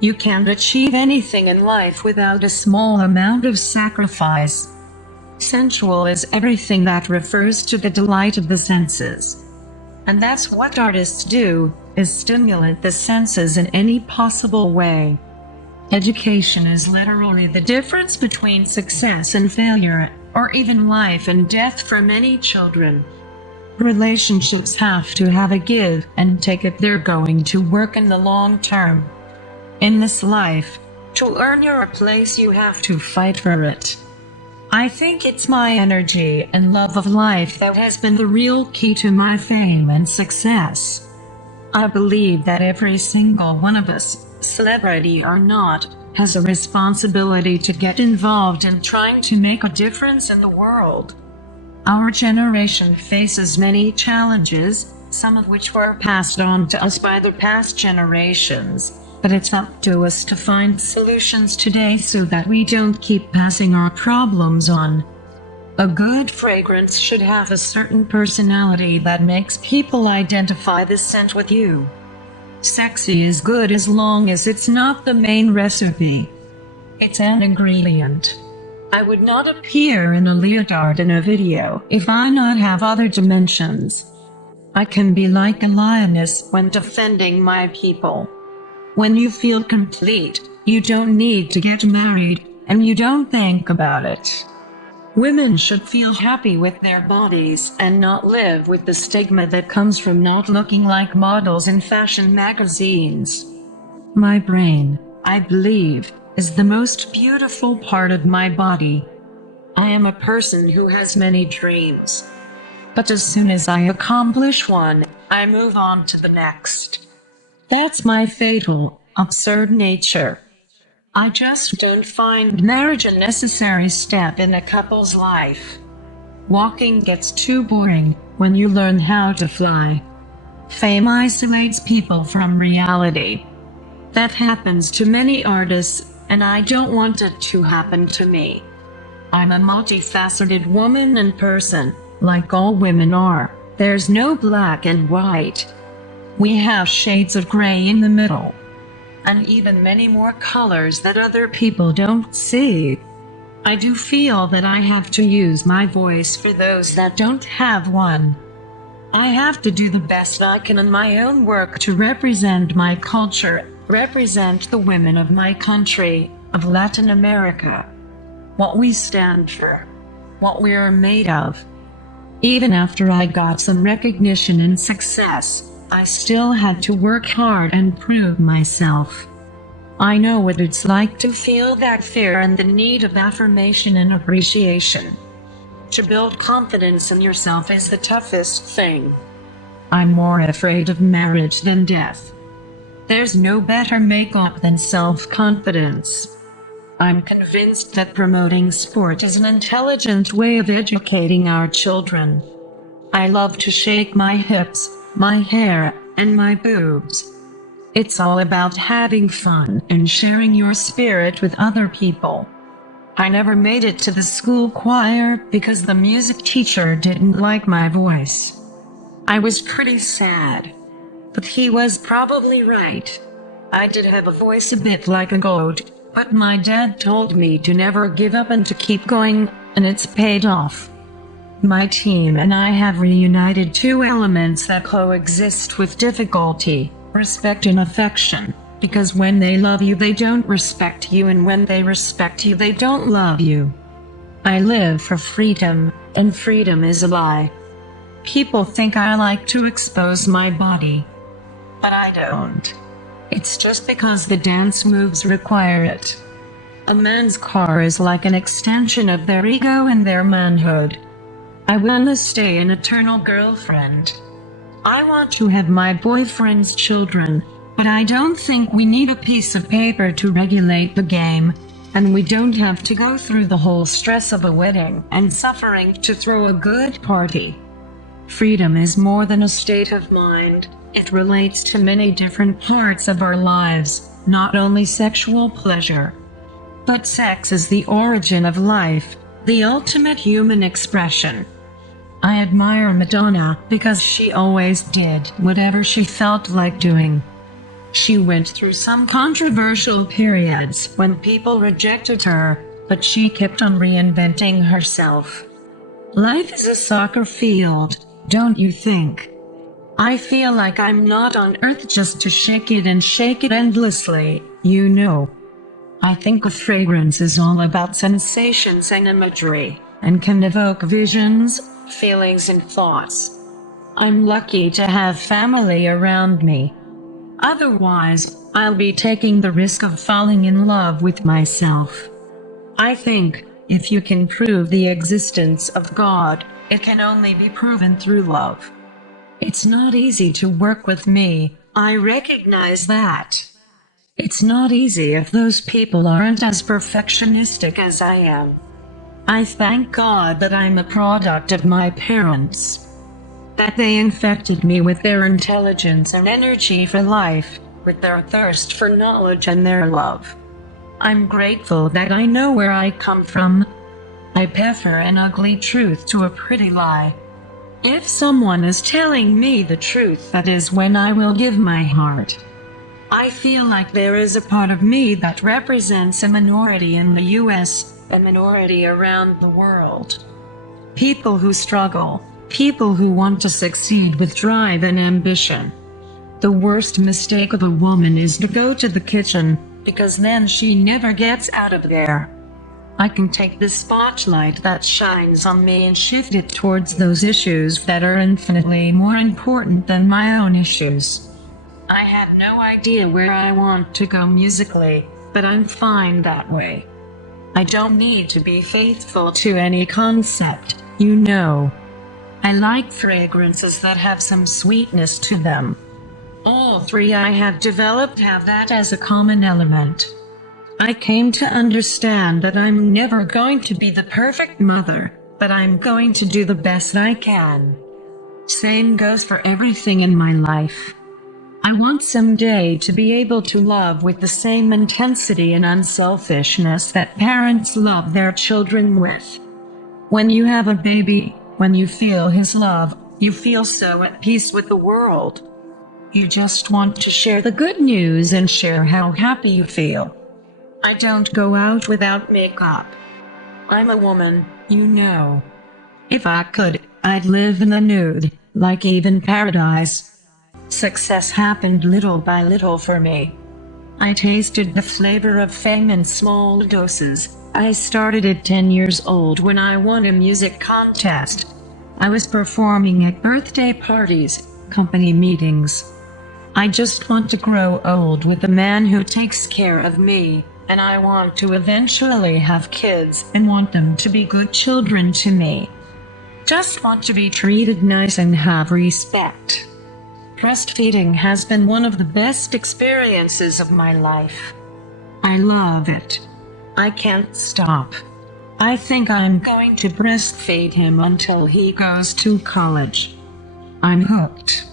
You can't achieve anything in life without a small amount of sacrifice. Sensual is everything that refers to the delight of the senses. And that's what artists do, is stimulate the senses in any possible way. Education is literally the difference between success and failure, or even life and death for many children. Relationships have to have a give and take if they're going to work in the long term. In this life, to earn your place you have to fight for it. I think it's my energy and love of life that has been the real key to my fame and success. I believe that every single one of us, celebrity or not, has a responsibility to get involved in trying to make a difference in the world. Our generation faces many challenges, some of which were passed on to us by the past generations, but it's up to us to find solutions today so that we don't keep passing our problems on. A good fragrance should have a certain personality that makes people identify the scent with you. Sexy is good as long as it's not the main recipe. It's an ingredient. I would not appear in a leotard in a video if I not have other dimensions. I can be like a lioness when defending my people. When you feel complete, you don't need to get married, and you don't think about it. Women should feel happy with their bodies and not live with the stigma that comes from not looking like models in fashion magazines. My brain, I believe, is the most beautiful part of my body. I am a person who has many dreams. But as soon as I accomplish one, I move on to the next. That's my fatal, absurd nature. I just don't find marriage a necessary step in a couple's life. Walking gets too boring when you learn how to fly. Fame isolates people from reality. That happens to many artists, and I don't want it to happen to me. I'm a multifaceted woman and person, like all women are. There's no black and white. We have shades of gray in the middle, and even many more colors that other people don't see. I do feel that I have to use my voice for those that don't have one. I have to do the best I can in my own work to represent my culture, represent the women of my country, of Latin America. What we stand for, what we are made of. Even after I got some recognition and success, I still had to work hard and prove myself. I know what it's like to feel that fear and the need of affirmation and appreciation. To build confidence in yourself is the toughest thing. I'm more afraid of marriage than death. There's no better makeup than self-confidence. I'm convinced that promoting sport is an intelligent way of educating our children. I love to shake my hips, my hair, and my boobs. It's all about having fun and sharing your spirit with other people. I never made it to the school choir because the music teacher didn't like my voice. I was pretty sad. But he was probably right. I did have a voice a bit like a goat, but my dad told me to never give up and to keep going, and it's paid off. My team and I have reunited two elements that coexist with difficulty, respect and affection, because when they love you they don't respect you, and when they respect you they don't love you. I live for freedom, and freedom is a lie. People think I like to expose my body, but I don't. It's just because the dance moves require it. A man's car is like an extension of their ego and their manhood. I wanna stay an eternal girlfriend. I want to have my boyfriend's children, but I don't think we need a piece of paper to regulate the game, and we don't have to go through the whole stress of a wedding and suffering to throw a good party. Freedom is more than a state of mind. It relates to many different parts of our lives, not only sexual pleasure. But sex is the origin of life, the ultimate human expression. I admire Madonna because she always did whatever she felt like doing. She went through some controversial periods when people rejected her, but she kept on reinventing herself. Life is a soccer field, don't you think? I feel like I'm not on earth just to shake it and shake it endlessly, you know. I think a fragrance is all about sensations and imagery, and can evoke visions, feelings and thoughts. I'm lucky to have family around me. Otherwise, I'll be taking the risk of falling in love with myself. I think, if you can prove the existence of God, it can only be proven through love. It's not easy to work with me, I recognize that. It's not easy if those people aren't as perfectionistic as I am. I thank God that I'm a product of my parents. That they infected me with their intelligence and energy for life, with their thirst for knowledge and their love. I'm grateful that I know where I come from. I prefer an ugly truth to a pretty lie. If someone is telling me the truth, that is when I will give my heart. I feel like there is a part of me that represents a minority in the US, a minority around the world. People who struggle, people who want to succeed with drive and ambition. The worst mistake of a woman is to go to the kitchen, because then she never gets out of there. I can take the spotlight that shines on me and shift it towards those issues that are infinitely more important than my own issues. I had no idea where I want to go musically, but I'm fine that way. I don't need to be faithful to any concept, you know. I like fragrances that have some sweetness to them. All three I have developed have that as a common element. I came to understand that I'm never going to be the perfect mother, but I'm going to do the best I can. Same goes for everything in my life. I want someday to be able to love with the same intensity and unselfishness that parents love their children with. When you have a baby, when you feel his love, you feel so at peace with the world. You just want to share the good news and share how happy you feel. I don't go out without makeup. I'm a woman, you know. If I could, I'd live in the nude, like Eve in paradise. Success happened little by little for me. I tasted the flavor of fame in small doses. I started at 10 years old when I won a music contest. I was performing at birthday parties, company meetings. I just want to grow old with a man who takes care of me. And I want to eventually have kids and want them to be good children to me. Just want to be treated nice and have respect. Breastfeeding has been one of the best experiences of my life. I love it. I can't stop. I think I'm going to breastfeed him until he goes to college. I'm hooked.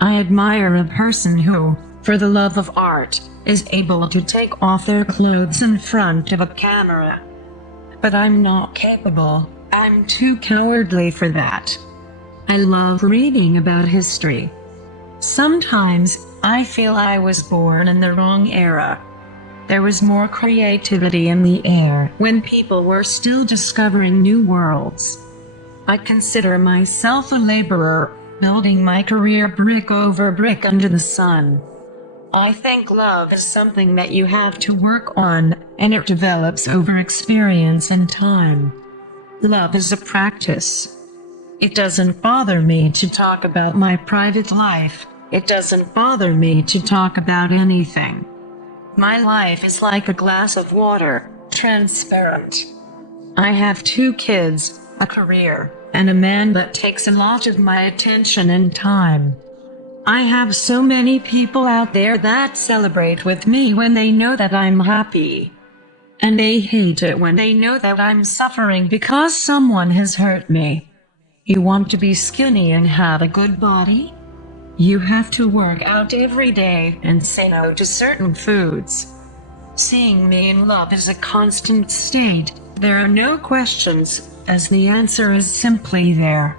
I admire a person who, for the love of art, is able to take off their clothes in front of a camera. But I'm not capable. I'm too cowardly for that. I love reading about history. Sometimes, I feel I was born in the wrong era. There was more creativity in the air when people were still discovering new worlds. I consider myself a laborer, building my career brick over brick under the sun. I think love is something that you have to work on, and it develops over experience and time. Love is a practice. It doesn't bother me to talk about my private life. It doesn't bother me to talk about anything. My life is like a glass of water, transparent. I have 2 kids, a career, and a man that takes a lot of my attention and time. I have so many people out there that celebrate with me when they know that I'm happy. And they hate it when they know that I'm suffering because someone has hurt me. You want to be skinny and have a good body? You have to work out every day and say no to certain foods. Seeing me in love is a constant state. There are no questions, as the answer is simply there.